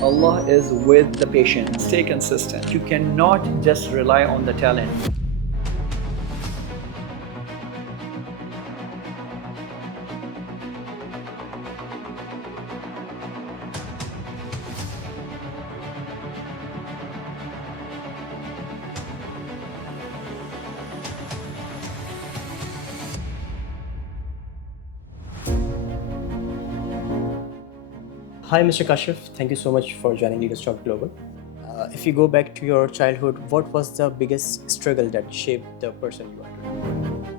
Allah is with the patient. Stay consistent. You cannot just rely on the talent. Hi, Mr. Kashif. Thank you so much for joining LeadersTalk.Global. If you go back to your childhood, what was the biggest struggle that shaped the person you are today?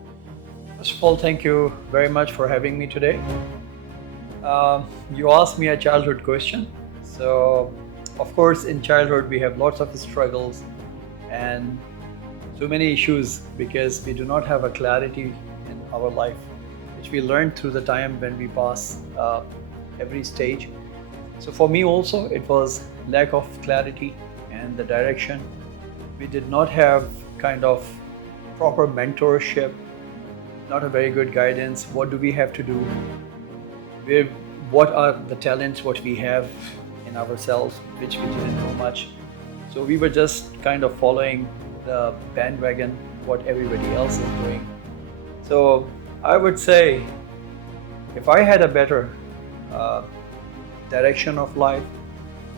First of all, thank you very much for having me today. You asked me a childhood question. So, of course, in childhood, we have lots of struggles and so many issues because we do not have a clarity in our life, which we learn through the time when we pass every stage. So for me also, it was lack of clarity and the direction. We did not have kind of proper mentorship, not a very good guidance. What do we have to do? What are the talents what we have in ourselves, which we didn't know much. So we were just kind of following the bandwagon, what everybody else is doing. So I would say, if I had a better direction of life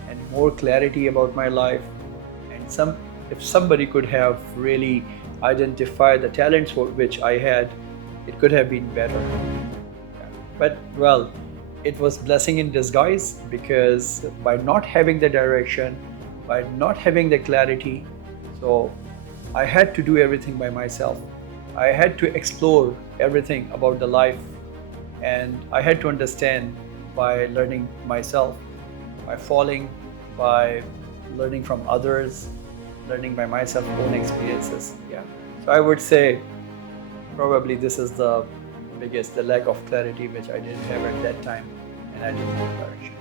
and more clarity about my life, and if somebody could have really identified the talents which I had, it could have been better. But well, it was blessing in disguise, because by not having the direction, by not having the clarity, so I had to do everything by myself. I had to explore everything about the life, and I had to understand by learning myself, by falling, by learning from others, learning by myself, own experiences. Yeah. So I would say probably this is the biggest, the lack of clarity which I didn't have at that time, and I didn't know direction.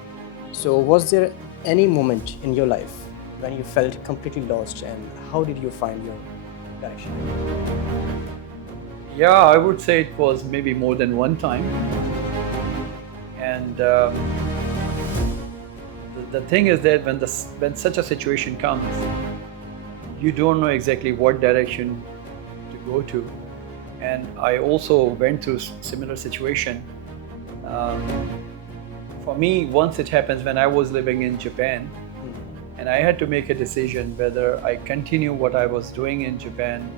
So, was there any moment in your life when you felt completely lost, and how did you find your direction? Yeah, I would say it was maybe more than one time. And the thing is that when such a situation comes, you don't know exactly what direction to go to. And I also went through similar situation. For me, once it happens when I was living in Japan, and I had to make a decision whether I continue what I was doing in Japan.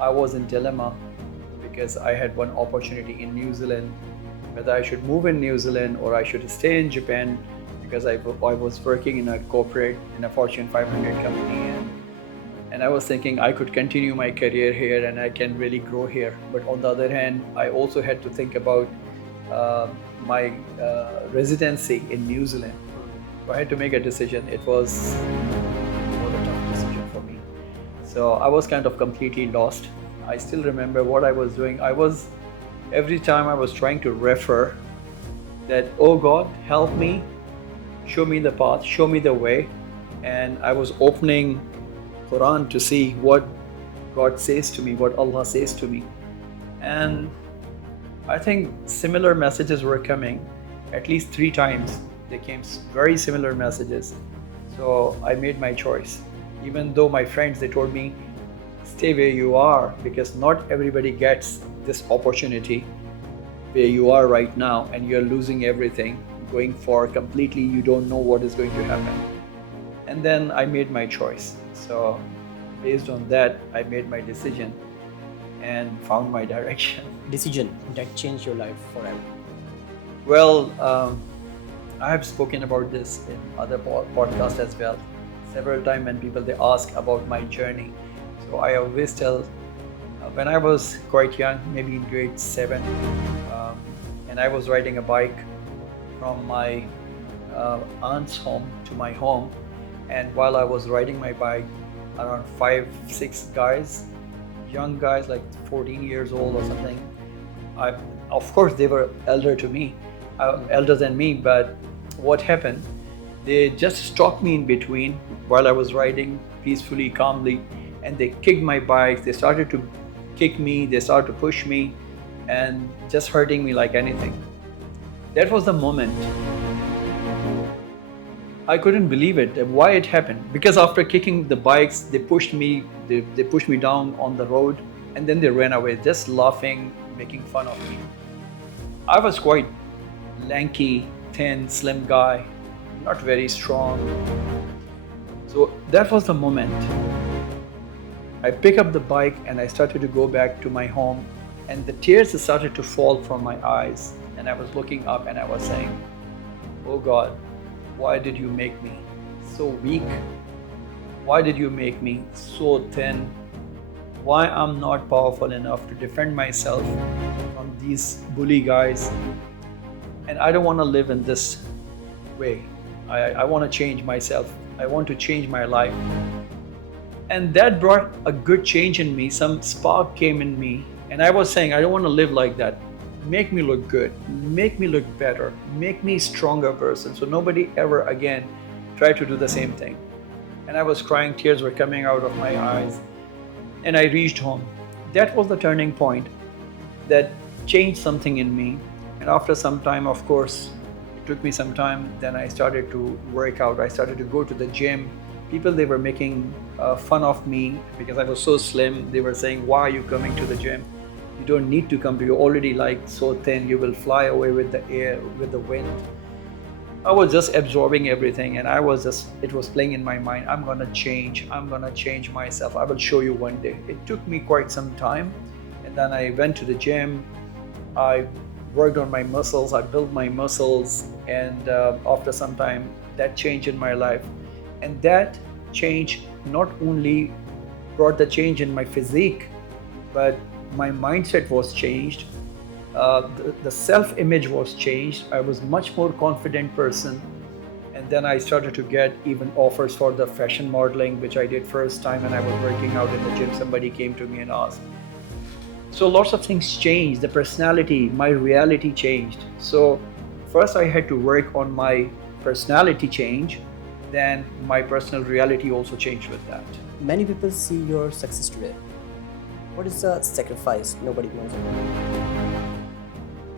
I was in dilemma because I had one opportunity in New Zealand, whether I should move in New Zealand or I should stay in Japan, because I was working in a corporate, in a Fortune 500 company, and I was thinking I could continue my career here and I can really grow here. But on the other hand, I also had to think about my residency in New Zealand. So I had to make a decision. It was a tough decision for me. So I was kind of completely lost. I still remember what I was doing. Every time I was trying to refer that, oh God, help me, show me the path, show me the way. And I was opening Quran to see what God says to me, what Allah says to me. And I think similar messages were coming at least 3 times. They came very similar messages. So I made my choice. Even though my friends, they told me, stay where you are, because not everybody gets this opportunity where you are right now, and you're losing everything, going for completely, you don't know what is going to happen. And then I made my choice. So based on that, I made my decision and found my direction. Decision that changed your life forever. Well, I have spoken about this in other podcasts as well. Several times when people, they ask about my journey. So I always tell, when I was quite young, maybe in grade 7, and I was riding a bike from my aunt's home to my home. And while I was riding my bike, around 5-6 guys, young guys like 14 years old or something, of course they were elder than me, but what happened, they just stopped me in between while I was riding peacefully, calmly, and they kicked my bike. They started to kick me, they started to push me, and just hurting me like anything. That was the moment I couldn't believe it. Why it happened? Because after kicking the bikes, they pushed me. They pushed me down on the road, and then they ran away, just laughing, making fun of me. I was quite lanky, thin, slim guy, not very strong. So that was the moment. I picked up the bike and I started to go back to my home, and the tears started to fall from my eyes. And I was looking up and I was saying, "Oh God, why did you make me so weak? Why did you make me so thin? Why I'm not powerful enough to defend myself from these bully guys? And I don't want to live in this way. I want to change myself. I want to change my life." And that brought a good change in me. Some spark came in me, and I was saying, I don't want to live like that. Make me look good, make me look better, make me a stronger person, so nobody ever again try to do the same thing. And I was crying, tears were coming out of my eyes, and I reached home. That was the turning point that changed something in me. And after some time, of course, it took me some time, then I started to work out. I started to go to the gym. People, they were making fun of me because I was so slim. They were saying, "Why are you coming to the gym? You don't need to come to, you're already like so thin, you will fly away with the air, with the wind." I was just absorbing everything, and it was playing in my mind, I'm gonna change myself. I will show you one day. It took me quite some time, and then I went to the gym. I worked on my muscles, I built my muscles, and after some time, that changed in my life. And that change not only brought the change in my physique, but my mindset was changed. The self-image was changed. I was much more confident person. And then I started to get even offers for the fashion modeling, which I did first time when I was working out in the gym. Somebody came to me and asked. So lots of things changed. The personality, my reality changed. So first I had to work on my personality change. Then my personal reality also changed with that. Many people see your success today. What is the sacrifice nobody knows about?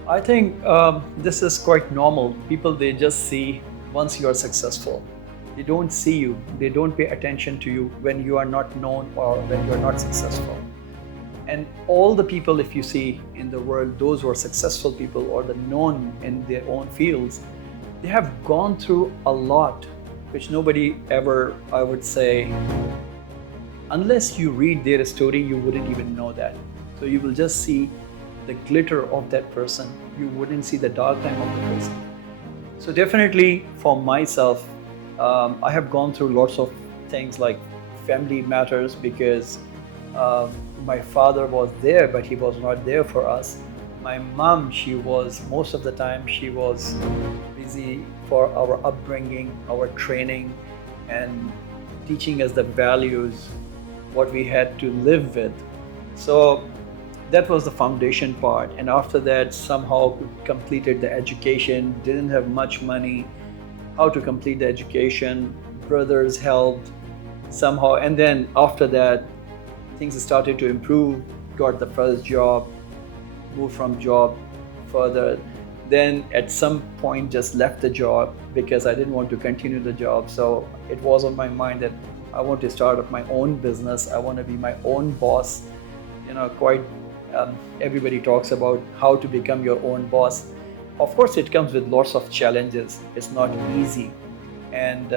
I think this is quite normal. People, they just see once you are successful. They don't see you. They don't pay attention to you when you are not known or when you are not successful. And all the people, if you see in the world, those who are successful people or the known in their own fields, they have gone through a lot, which nobody ever, I would say, unless you read their story, you wouldn't even know that. So you will just see the glitter of that person. You wouldn't see the dark time of the person. So definitely for myself, I have gone through lots of things like family matters, because my father was there, but he was not there for us. My mom, she was, most of the time, she was busy for our upbringing, our training, and teaching us the values, what we had to live with. So that was the foundation part. And after that, somehow completed the education, didn't have much money, how to complete the education, brothers helped somehow. And then after that, things started to improve, got the first job, moved from job further. Then at some point just left the job because I didn't want to continue the job. So it was on my mind that I want to start up my own business. I want to be my own boss. Everybody talks about how to become your own boss. Of course, it comes with lots of challenges. It's not easy. And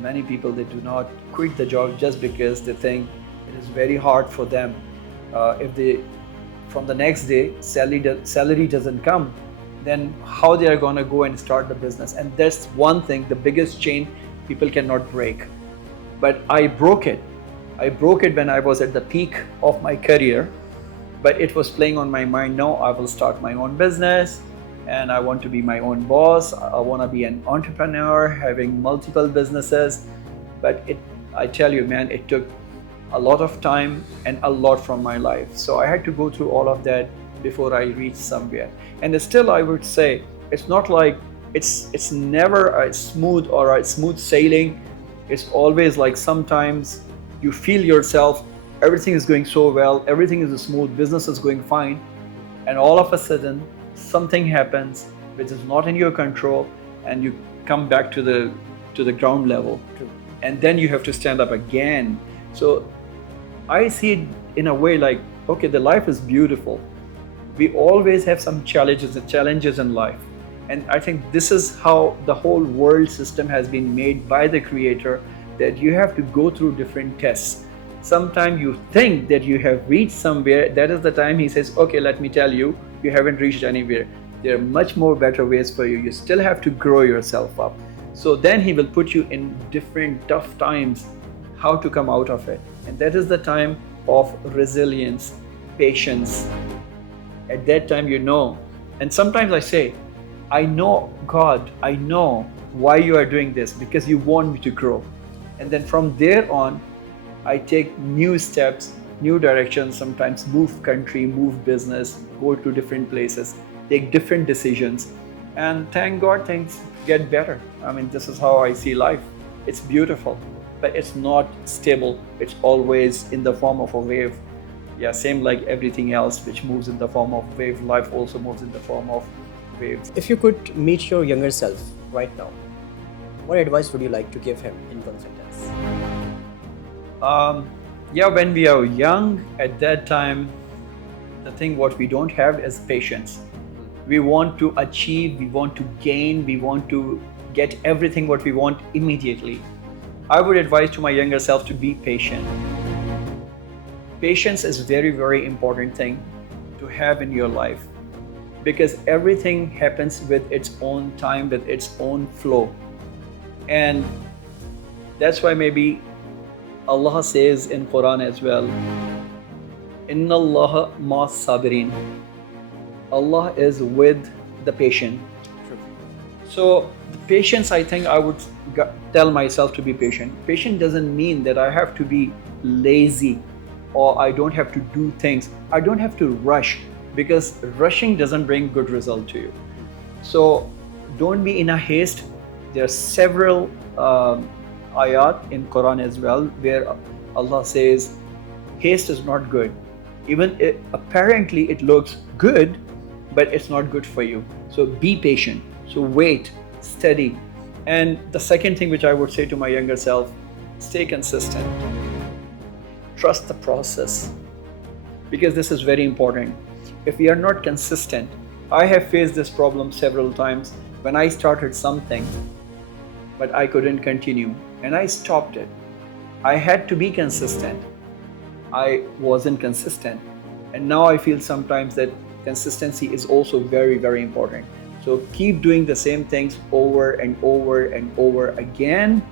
many people, they do not quit the job just because they think it is very hard for them. If they, from the next day, salary doesn't come, then how they are going to go and start the business. And that's one thing, the biggest chain people cannot break. But I broke it. I broke it when I was at the peak of my career, but it was playing on my mind. No, I will start my own business and I want to be my own boss. I want to be an entrepreneur having multiple businesses. But I tell you, man, it took a lot of time and a lot from my life. So I had to go through all of that before I reached somewhere. And still, I would say it's not like it's never a smooth or a smooth sailing. It's always like sometimes you feel yourself, everything is going so well, everything is smooth, business is going fine, and all of a sudden something happens which is not in your control, and you come back to the to the ground level. True. And then you have to stand up again. So I see it in a way like, okay, the life is beautiful. We always have some challenges in life. And I think this is how the whole world system has been made by the creator, that you have to go through different tests. Sometimes you think that you have reached somewhere, that is the time he says, okay, let me tell you, you haven't reached anywhere. There are much more better ways for you. You still have to grow yourself up. So then he will put you in different tough times, how to come out of it. And that is the time of resilience, patience. At that time, you know. And sometimes I say, I know, God, I know why you are doing this, because you want me to grow. And then from there on, I take new steps, new directions, sometimes move country, move business, go to different places, take different decisions. And thank God things get better. I mean, this is how I see life. It's beautiful, but it's not stable. It's always in the form of a wave. Yeah, same like everything else which moves in the form of wave, life also moves in the form of waves. If you could meet your younger self right now, what advice would you like to give him in one sentence? Yeah, when we are young, at that time, the thing what we don't have is patience. We want to achieve, we want to gain, we want to get everything what we want immediately. I would advise to my younger self to be patient. Patience is very, very important thing to have in your life, because everything happens with its own time, with its own flow. And that's why maybe Allah says in Quran as well, Inna Allah ma'as sabirin. Allah is with the patient. So patience, I think I would tell myself to be patient. Patient doesn't mean that I have to be lazy or I don't have to do things. I don't have to rush, because rushing doesn't bring good result to you. So don't be in a haste. There are several ayat in Quran as well where Allah says haste is not good. Even apparently it looks good, but it's not good for you. So be patient. So wait, steady. And the second thing which I would say to my younger self, stay consistent. Trust the process, because this is very important. If we are not consistent, I have faced this problem several times when I started something, but I couldn't continue and I stopped it. I had to be consistent. I wasn't consistent. And now I feel sometimes that consistency is also very, very important. So keep doing the same things over and over and over again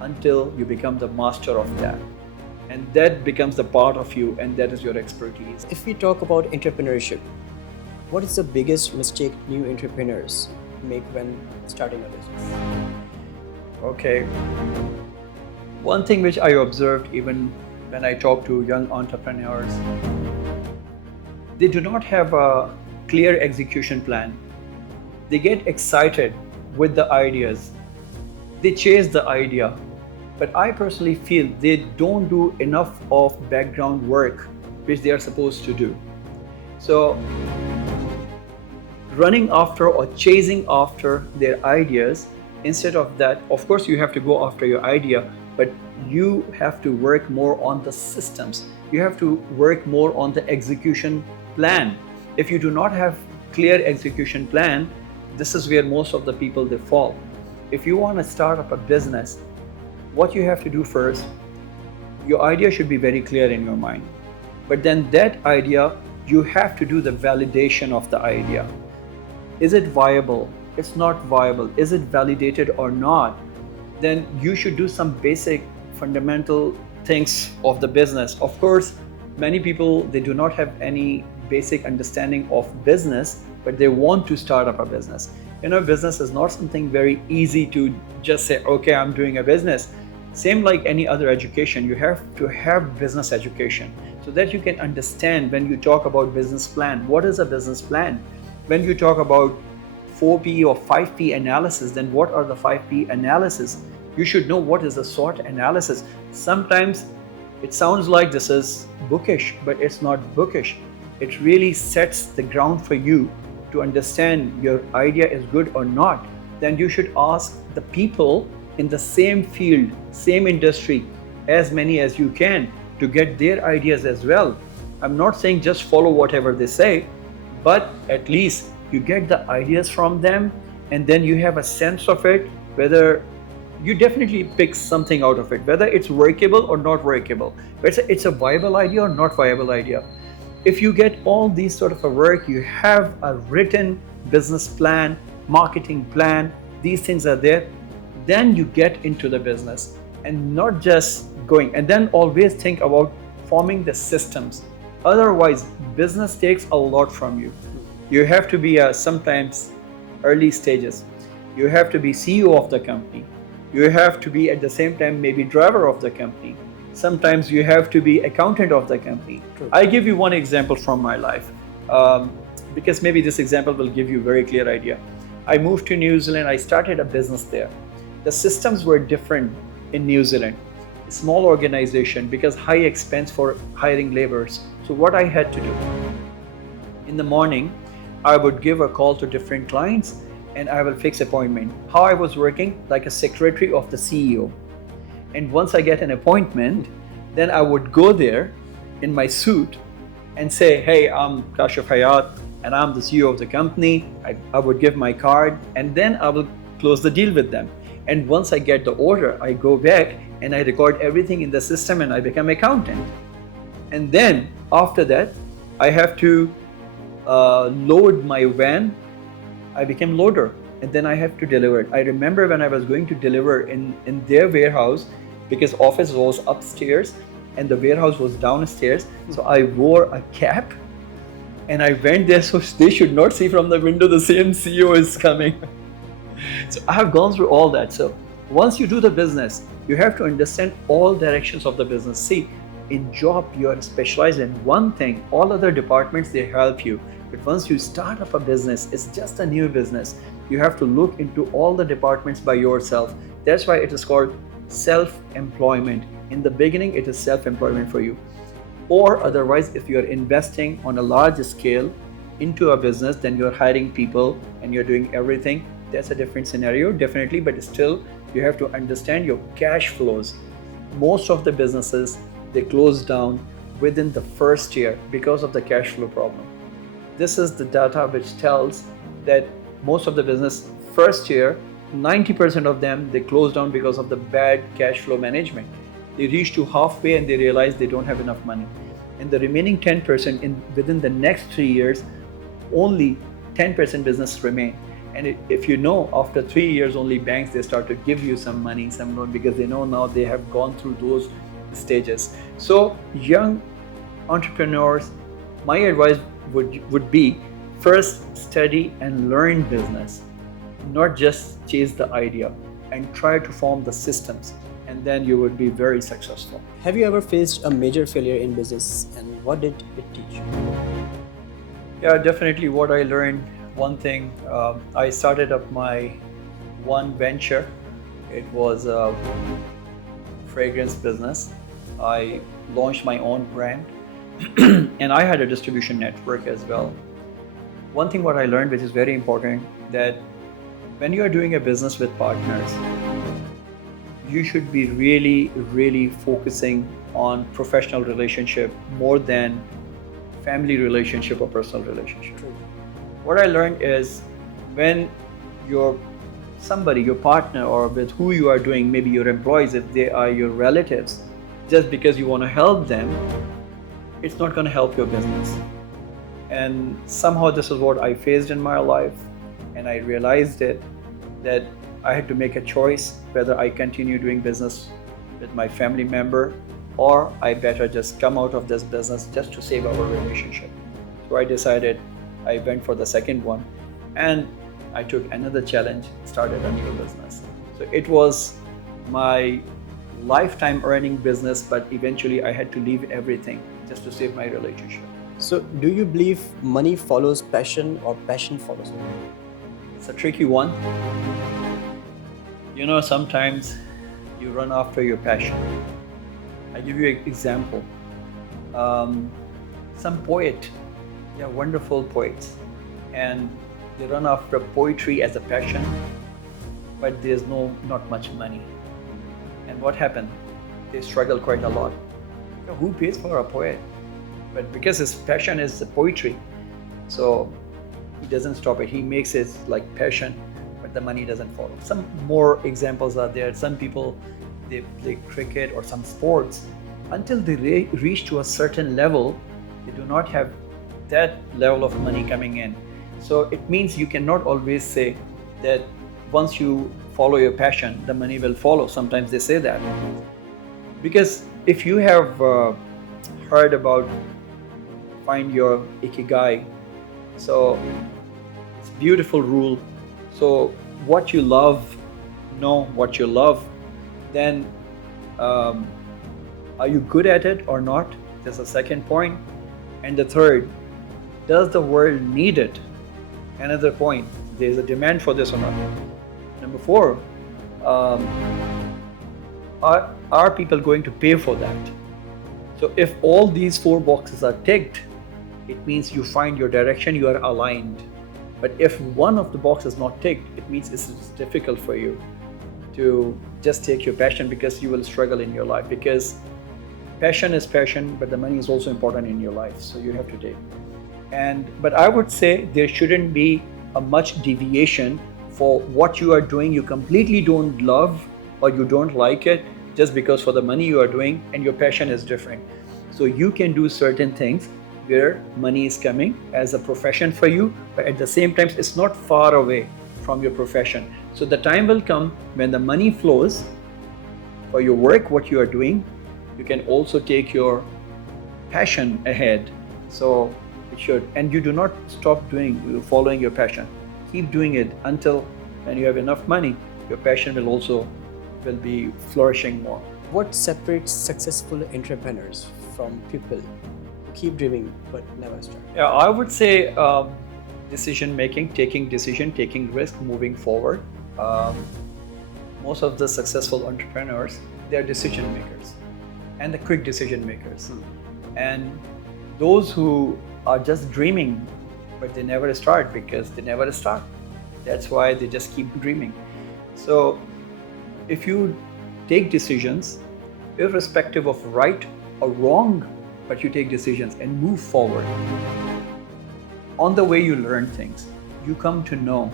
until you become the master of that. And that becomes the part of you, and that is your expertise. If we talk about entrepreneurship, what is the biggest mistake new entrepreneurs make when starting a business? Okay. One thing which I observed even when I talk to young entrepreneurs, they do not have a clear execution plan. They get excited with the ideas. They chase the idea. But I personally feel they don't do enough of background work which they are supposed to do. So running after or chasing after their ideas, instead of that, of course you have to go after your idea, but you have to work more on the systems. You have to work more on the execution plan. If you do not have clear execution plan, this is where most of the people they fall. If you want to start up a business, what you have to do first, your idea should be very clear in your mind. But then that idea, you have to do the validation of the idea. Is it viable? It's not viable. Is it validated or not? Then you should do some basic fundamental things of the business. Of course, many people, they do not have any basic understanding of business, but they want to start up a business. You know, business is not something very easy to just say, okay, I'm doing a business. Same like any other education, you have to have business education so that you can understand when you talk about business plan. What is a business plan? When you talk about 4P or 5P analysis, then what are the 5P analysis? You should know what is a SWOT analysis. Sometimes it sounds like this is bookish, but it's not bookish. It really sets the ground for you to understand your idea is good or not. Then you should ask the people in the same field, same industry, as many as you can to get their ideas as well. I'm not saying just follow whatever they say, but at least you get the ideas from them, and then you have a sense of it, whether you definitely pick something out of it, whether it's workable or not workable, whether it's a viable idea or not viable idea. If you get all these sort of a work, you have a written business plan, marketing plan, these things are there, then you get into the business and not just going. And then always think about forming the systems. Otherwise, business takes a lot from you. You have to be sometimes early stages. You have to be CEO of the company. You have to be at the same time maybe driver of the company. Sometimes you have to be accountant of the company. True. I'll give you one example from my life, because maybe this example will give you a very clear idea. I moved to New Zealand. I started a business there. The systems were different in New Zealand. Small organization, because high expense for hiring laborers. So what I had to do, in the morning, I would give a call to different clients and I will fix appointment. How I was working, like a secretary of the CEO. And once I get an appointment, then I would go there in my suit and say, hey, I'm Kashif Hayat and I'm the CEO of the company. I would give my card and then I will close the deal with them. And once I get the order, I go back and I record everything in the system and I become accountant. And then after that, I have to load my van. I became loader and then I have to deliver it. I remember when I was going to deliver in their warehouse, because office was upstairs and the warehouse was downstairs. So I wore a cap and I went there so they should not see from the window the same CEO is coming. So I have gone through all that. So once you do the business, you have to understand all directions of the business. See, in job, you are specialized in one thing. All other departments, they help you. But once you start up a business, it's just a new business. You have to look into all the departments by yourself. That's why it is called self-employment. In the beginning, it is self-employment for you. Or otherwise, if you're investing on a large scale into a business, then you're hiring people and you're doing everything. That's a different scenario, definitely, but still you have to understand your cash flows. Most of the businesses, they close down within the first year because of the cash flow problem. This is the data which tells that most of the business first year, 90% of them, they close down because of the bad cash flow management. They reach to halfway and they realize they don't have enough money. And the remaining 10% within the next 3 years, only 10% business remain. And if you know, after 3 years, only banks, they start to give you some money, some loan, because they know now they have gone through those stages. So young entrepreneurs, my advice would be first study and learn business, not just chase the idea, and try to form the systems, and then you would be very successful. Have you ever faced a major failure in business and what did it teach you? Yeah, definitely. What I learned, one thing, I started up my one venture. It was a fragrance business. I launched my own brand and I had a distribution network as well. One thing what I learned, which is very important, that when you are doing a business with partners, you should be really focusing on professional relationship more than family relationship or personal relationship. True. What I learned is when your partner, or with who you are doing, maybe your employees, if they are your relatives, just because you want to help them, it's not going to help your business. And somehow this is what I faced in my life, and I realized it, that I had to make a choice whether I continue doing business with my family member or I better just come out of this business just to save our relationship. So I decided, I went for the second one, and I took another challenge, started a new business. So it was my lifetime earning business, but eventually I had to leave everything just to save my relationship. So do you believe money follows passion or passion follows money? It's a tricky one. You know, sometimes you run after your passion. I give you an example. Some poet, they are wonderful poets, and they run after poetry as a passion. but there's not much money. And what happened? They struggle quite a lot. Who pays for a poet? But because his passion is the poetry, so he doesn't stop it. He makes it like passion, but the money doesn't follow. Some more examples are there. Some people, they play cricket or some sports. Until they reach to a certain level, they do not have that level of money coming in. So it means you cannot always say that once you follow your passion, the money will follow. Sometimes they say that. Because if you have heard about find your ikigai, so it's a beautiful rule. So what you love, know what you love, then are you good at it or not? That's the second point. And the third, does the world need it? Another point, there's a demand for this or not. Number four, are people going to pay for that? So if all these four boxes are ticked, it means you find your direction, you are aligned. But if one of the boxes is not ticked, it means it's difficult for you to just take your passion, because you will struggle in your life. Because passion is passion, but the money is also important in your life, so you have to take. But I would say there shouldn't be a much deviation for what you are doing. You completely don't love or you don't like it just because for the money you are doing, and your passion is different. So you can do certain things where money is coming as a profession for you, but at the same time it's not far away from your profession. So the time will come when the money flows for your work, what you are doing. You can also take your passion ahead. So it should, and you do not stop following your passion. Keep doing it until when you have enough money, your passion will be flourishing more. What separates successful entrepreneurs from people who keep dreaming but never start? Yeah, I would say decision making, taking risk, moving forward. Most of the successful entrepreneurs, they're decision makers and the quick decision makers. And those who are just dreaming but they never start, because they never start. That's why they just keep dreaming. So if you take decisions, irrespective of right or wrong, but you take decisions and move forward, on the way you learn things, you come to know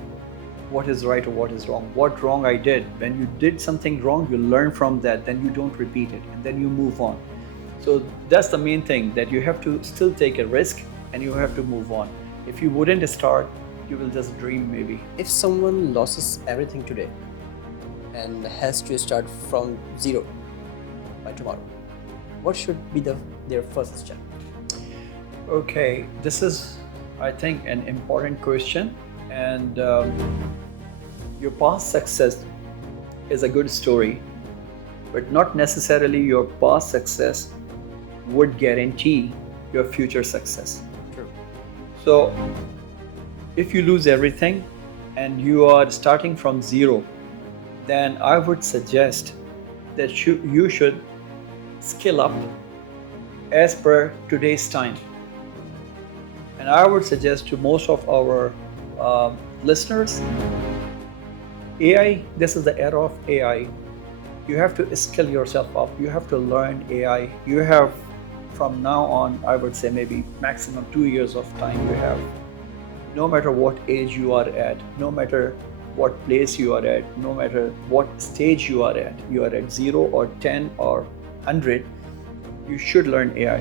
what is right or what is wrong, what wrong I did. When you did something wrong, you learn from that, then you don't repeat it, and then you move on. So that's the main thing, that you have to still take a risk and you have to move on. If you wouldn't start, you will just dream maybe. If someone loses everything today and has to start from zero by tomorrow, what should be their first step? Okay, this is, I think, an important question. And your past success is a good story, but not necessarily your past success would guarantee your future success. True. So if you lose everything and you are starting from zero, then I would suggest that you should skill up as per today's time. And I would suggest to most of our listeners, AI, this is the era of AI. You have to skill yourself up. You have to learn AI. You have, from now on, I would say maybe maximum 2 years of time you have. No matter what age you are at, no matter what place you are at, no matter what stage you are at 0 or 10 or 100, you should learn AI.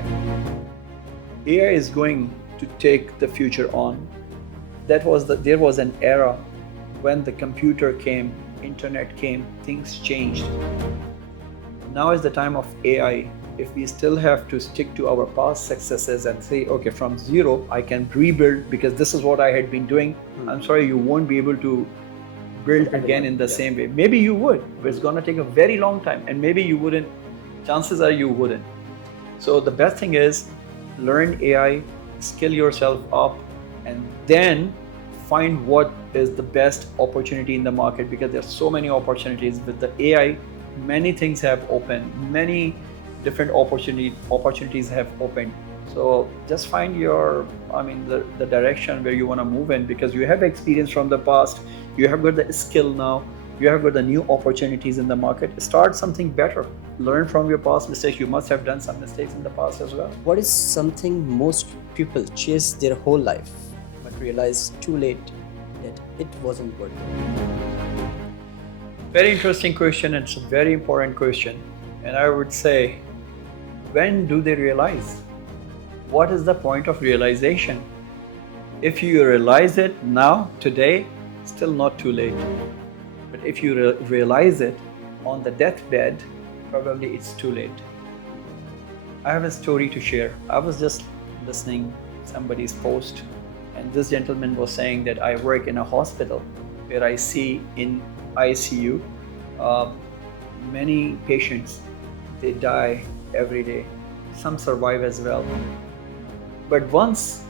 AI is going to take the future on. There was an era when the computer came, internet came, things changed. Now is the time of AI. If we still have to stick to our past successes and say, okay, from zero, I can rebuild because this is what I had been doing. I'm sorry, you won't be able to build again in the same way. Maybe you would, but it's going to take a very long time. And maybe you wouldn't. Chances are you wouldn't. So the best thing is learn AI, skill yourself up, and then find what is the best opportunity in the market, because there's so many opportunities with the AI. Many things have opened, many different opportunities have opened. So just find the direction where you want to move in, because you have experience from the past, you have got the skill now. You have got the new opportunities in the market. Start something better. Learn from your past mistakes. You must have done some mistakes in the past as well. What is something most people chase their whole life but realize too late that it wasn't worth it? Very interesting question. It's a very important question. And I would say, when do they realize? What is the point of realization? If you realize it now, today, still not too late. But if you realize it on the deathbed, probably it's too late. I have a story to share. I was just listening somebody's post, and this gentleman was saying that I work in a hospital where I see in ICU many patients, they die every day. Some survive as well. But once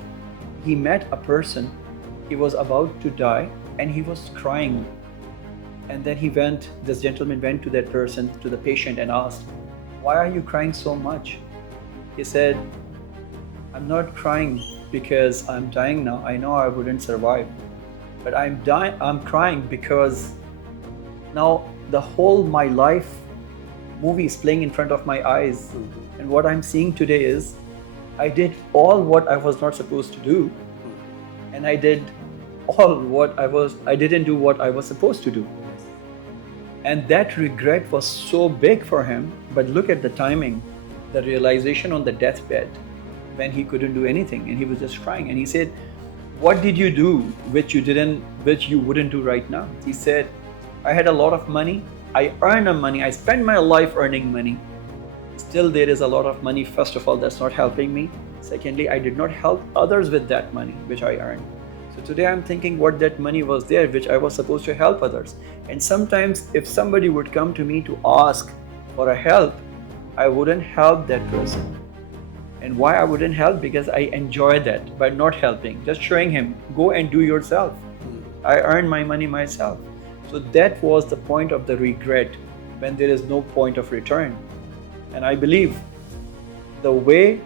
he met a person, he was about to die and he was crying. And then this gentleman went to that person, to the patient, and asked, "Why are you crying so much?" He said, "I'm not crying because I'm dying now. I know I wouldn't survive. But I'm crying because now the whole my life movie is playing in front of my eyes. And what I'm seeing today is I did all what I was not supposed to do. And I did all what I didn't do what I was supposed to do." And that regret was so big for him. But look at the timing, the realization on the deathbed when he couldn't do anything and he was just crying. And he said, "What did you do which you wouldn't do right now?" He said, "I had a lot of money. I earned money. I spent my life earning money. Still, there is a lot of money. First of all, that's not helping me. Secondly, I did not help others with that money which I earned. So today I'm thinking what that money was there which I was supposed to help others. And sometimes if somebody would come to me to ask for a help, I wouldn't help that person. And why I wouldn't help? Because I enjoy that by not helping, just showing him, go and do yourself. I earn my money myself." So that was the point of the regret, when there is no point of return. And I believe the way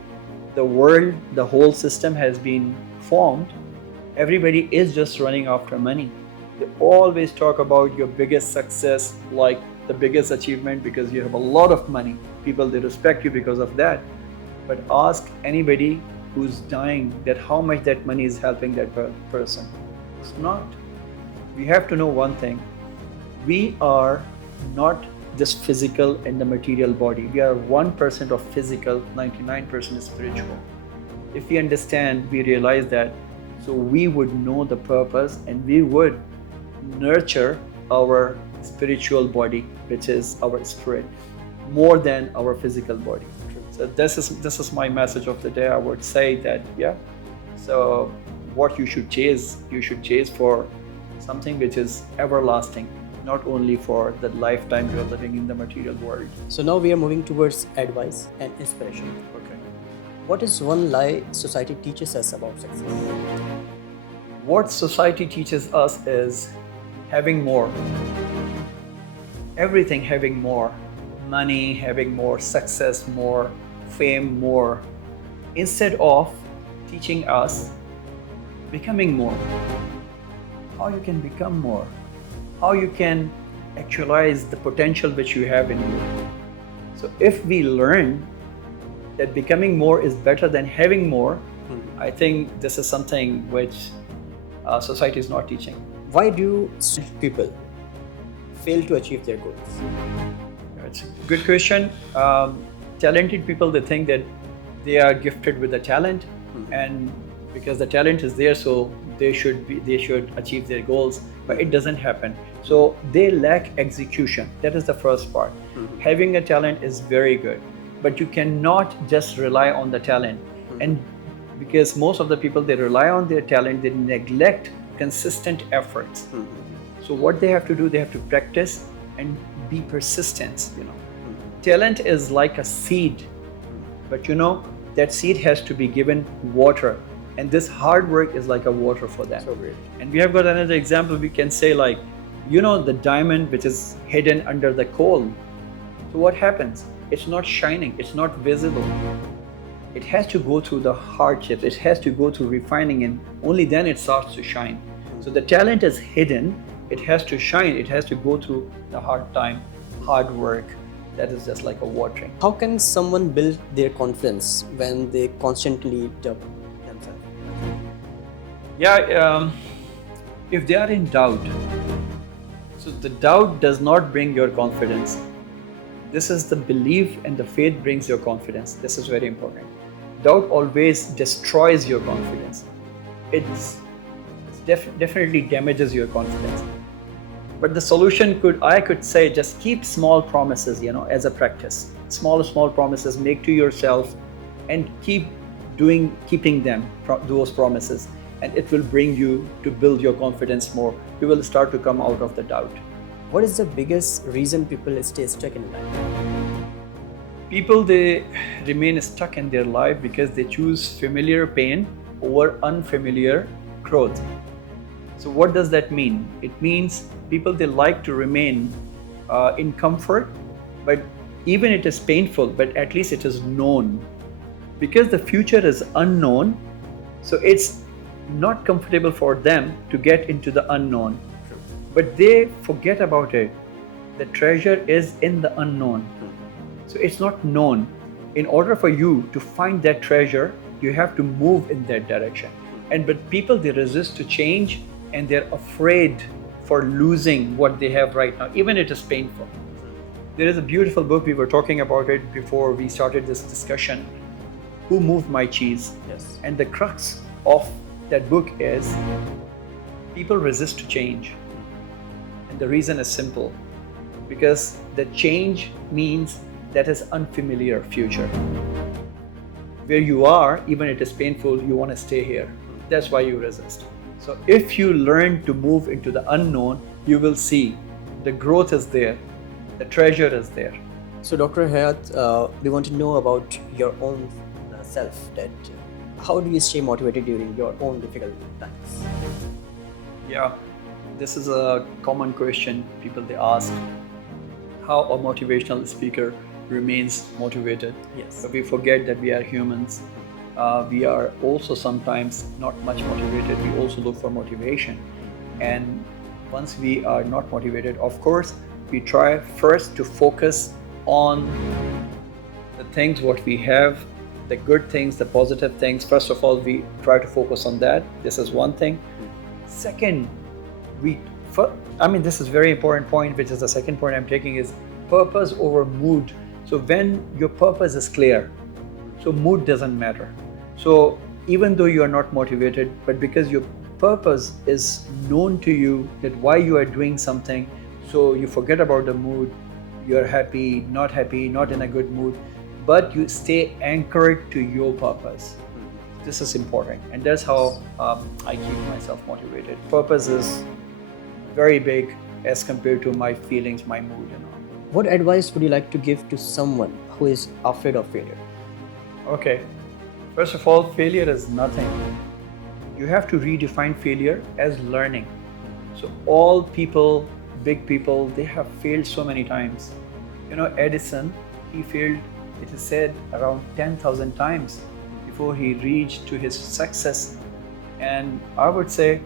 the world, the whole system has been formed, everybody is just running after money. They always talk about your biggest success, like the biggest achievement, because you have a lot of money. People, they respect you because of that. But ask anybody who's dying that how much that money is helping that person. It's not. We have to know one thing. We are not this physical and the material body. We are 1% of physical, 99% is spiritual. If we understand, we realize that, so we would know the purpose and we would nurture our spiritual body, which is our spirit, more than our physical body. So this is my message of the day. I would say that, so what you should chase for something which is everlasting, not only for the lifetime you are living in the material world. So now we are moving towards advice and inspiration. Okay. What is one lie society teaches us about success? What society teaches us is having more. Everything having more. Money, having more, success, more, fame, more. Instead of teaching us becoming more. How you can become more. How you can actualize the potential which you have in you. So if we learn that becoming more is better than having more, I think this is something which society is not teaching. Why do people fail to achieve their goals? It's a good question. Talented people, they think that they are gifted with a talent, and because the talent is there, so they should achieve their goals, but it doesn't happen. So they lack execution. That is the first part. Having a talent is very good, but you cannot just rely on the talent. And because most of the people, they rely on their talent, they neglect consistent efforts. So what they have to do, they have to practice and be persistent. Talent is like a seed, but that seed has to be given water, and this hard work is like a water for that. So great. And we have got another example. We can say, like, the diamond which is hidden under the coal. So what happens? It's not shining, it's not visible. It has to go through the hardships, it has to go through refining, and only then it starts to shine. So the talent is hidden, it has to shine. It has to go through the hard time, hard work. That is just like a watering. How can someone build their confidence when they constantly doubt themselves? Yeah, if they are in doubt, so the doubt does not bring your confidence. This is the belief, and the faith brings your confidence. This is very important. Doubt always destroys your confidence. It's definitely damages your confidence. But the solution I could say, just keep small promises, as a practice. Small promises make to yourself, and keeping them, those promises, and it will bring you to build your confidence more. You will start to come out of the doubt. What is the biggest reason people stay stuck in life? People, they remain stuck in their life because they choose familiar pain over unfamiliar growth. So what does that mean? It means people, they like to remain in comfort, but even it is painful, but at least it is known. Because the future is unknown, so it's not comfortable for them to get into the unknown. But they forget about it. The treasure is in the unknown. So it's not known. In order for you to find that treasure, you have to move in that direction. But people, they resist to change, and they're afraid for losing what they have right now, even it is painful. There is a beautiful book, we were talking about it before we started this discussion, Who Moved My Cheese? Yes. And the crux of that book is people resist to change. And the reason is simple, because the change means that is unfamiliar future. Where you are, even it is painful, you want to stay here. That's why you resist. So if you learn to move into the unknown, you will see the growth is there, the treasure is there. So Dr. Hayat, we want to know about your own self, that how do you stay motivated during your own difficult times? Yeah, this is a common question people, they ask, how a motivational speaker remains motivated. Yes. But we forget that we are humans. We are also sometimes not much motivated. We also look for motivation. And once we are not motivated, of course, we try first to focus on the things what we have, the good things, the positive things. First of all, we try to focus on that. This is one thing. Second, this is very important point, which is the second point I'm taking, is purpose over mood. So when your purpose is clear, so mood doesn't matter. So even though you are not motivated, but because your purpose is known to you, that why you are doing something, so you forget about the mood. You're happy, not in a good mood, but you stay anchored to your purpose. This is important, and that's how I keep myself motivated. Purpose is very big as compared to my feelings, my mood, What advice would you like to give to someone who is afraid of failure? Okay, first of all, failure is nothing. You have to redefine failure as learning. So all people, big people, they have failed so many times. Edison, he failed, it is said, around 10,000 times before he reached to his success. And I would say,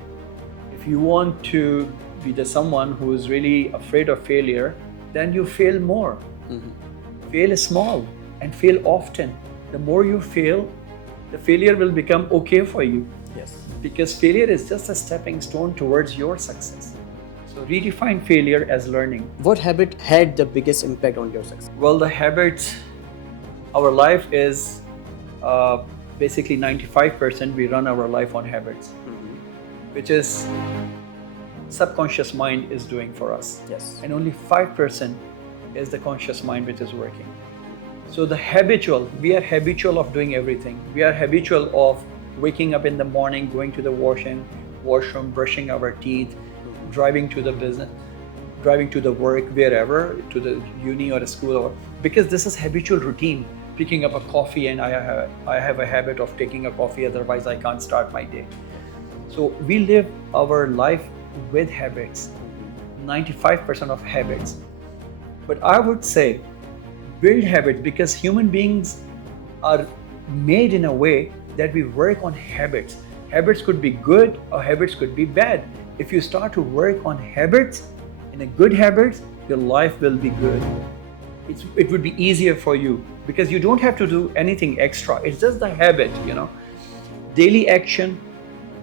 if you want to be someone who is really afraid of failure, then you fail more. Fail small and fail often. The more you fail, the failure will become okay for you. Yes. Because failure is just a stepping stone towards your success. So redefine failure as learning. What habit had the biggest impact on your success? Well, the habits, our life is basically 95% we run our life on habits, which is subconscious mind is doing for us. Yes. And only 5% is the conscious mind which is working. So we are habitual of doing everything. We are habitual of waking up in the morning, going to the washroom, brushing our teeth, driving to the business, driving to the work, wherever, to the uni or the school, because this is habitual routine. Picking up a coffee, and I have a habit of taking a coffee, otherwise I can't start my day. So we live our life with habits, 95% of habits. But I would say build habits, because human beings are made in a way that we work on habits. Habits could be good or habits could be bad. if you start to work on habits, in a good habits, your life will be good. It would be easier for you because you don't have to do anything extra. It's just the habit, Daily action,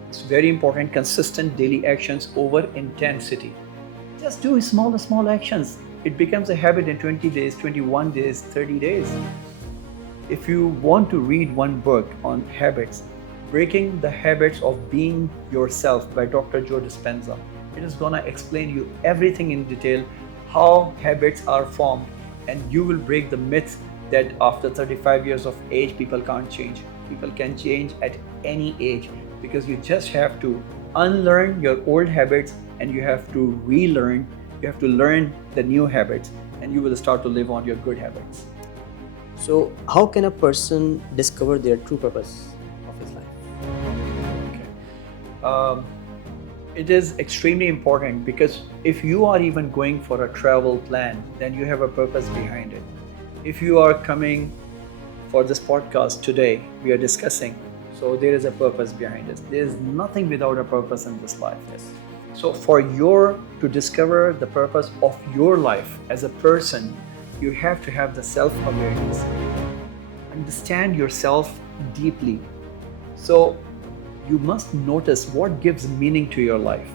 it's very important. Consistent daily actions over intensity. Just do small actions. It becomes a habit in 20 days, 21 days, 30 days. If you want to read one book on habits, Breaking the Habits of Being Yourself by Dr. Joe Dispenza, it is going to explain you everything in detail, how habits are formed, and you will break the myth that after 35 years of age, people can't change. People can change at any age because you just have to unlearn your old habits and you have to relearn, you have to learn the new habits, and you will start to live on your good habits. So how can a person discover their true purpose of his life? Okay. It is extremely important because if you are even going for a travel plan, then you have a purpose behind it. If you are coming for this podcast today, we are discussing, so there is a purpose behind it. There is nothing without a purpose in this life. Yes. So to discover the purpose of your life as a person, you have to have the self-awareness. Understand yourself deeply. So you must notice what gives meaning to your life.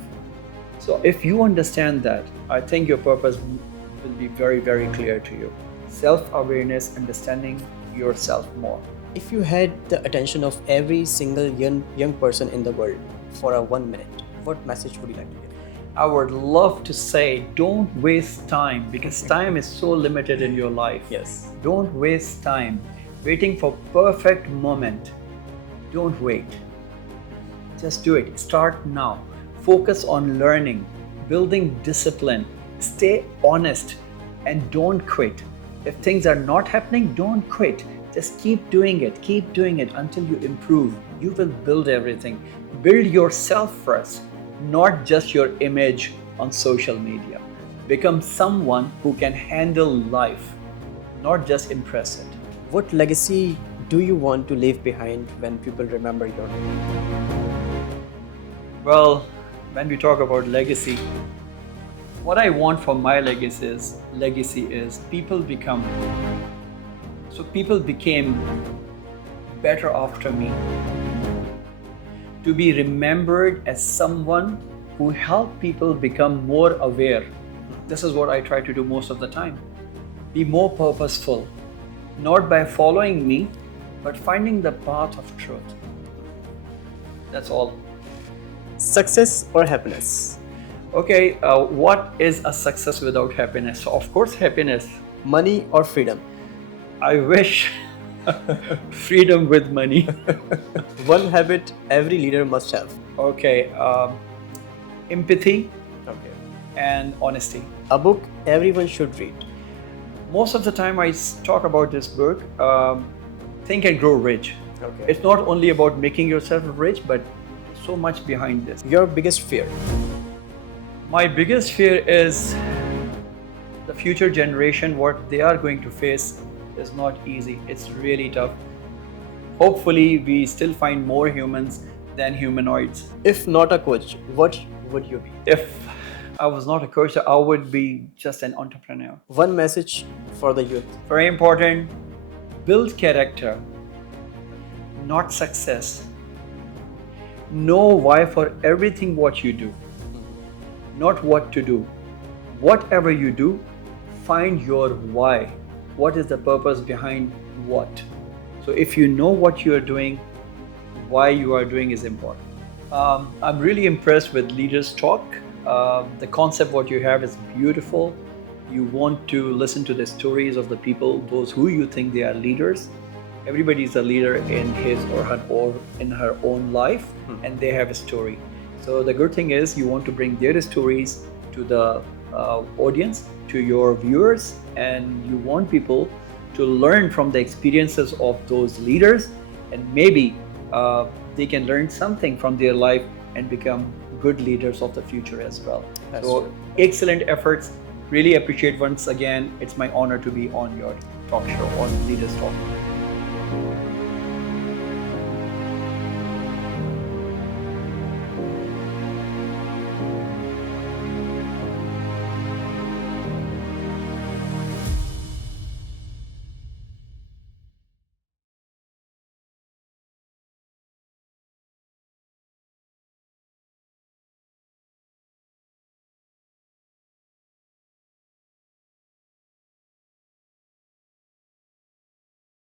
So if you understand that, I think your purpose will be very, very clear to you. Self-awareness, understanding yourself more. If you had the attention of every single young person in the world for a 1 minute, what message would you like to give? I would love to say, don't waste time because time is so limited in your life. Yes. Don't waste time waiting for perfect moment. Don't wait. Just do it. Start now. Focus on learning, building discipline. Stay honest and don't quit. If things are not happening, don't quit. Just keep doing it until you improve. You will build everything. Build yourself first, not just your image on social media. Become someone who can handle life, not just impress it. What legacy do you want to leave behind when people remember your name? Well, when we talk about legacy, what I want for my legacy is people became better after me. To be remembered as someone who helped people become more aware. This is what I try to do most of the time. Be more purposeful, not by following me, but finding the path of truth. That's all. Success or happiness? Okay, what is a success without happiness? So of course, happiness. Money or freedom? I wish freedom with money. One habit every leader must have. Okay, empathy Okay. and honesty. A book everyone should read. Most of the time I talk about this book, Think and Grow Rich. Okay. It's not only about making yourself rich, but so much behind this. Your biggest fear? My biggest fear is the future generation. What they are going to face is not easy. It's really tough. Hopefully, we still find more humans than humanoids. If not a coach, what would you be? If I was not a coach, I would be just an entrepreneur. One message for the youth. Very important. Build character, not success. Know why for everything what you do, not what to do. Whatever you do, find your why. What is the purpose behind what? So if you know what you are doing, why you are doing is important. I'm really impressed with Leaders Talk. The concept what you have is beautiful. You want to listen to the stories of the people, those who you think they are leaders. Everybody is a leader in his or her own life, and they have a story. So the good thing is you want to bring their stories to the audience, to your viewers, and you want people to learn from the experiences of those leaders, and maybe they can learn something from their life and become good leaders of the future as well. That's so true. Excellent efforts. Really appreciate once again. It's my honor to be on your talk show on Leaders Talk.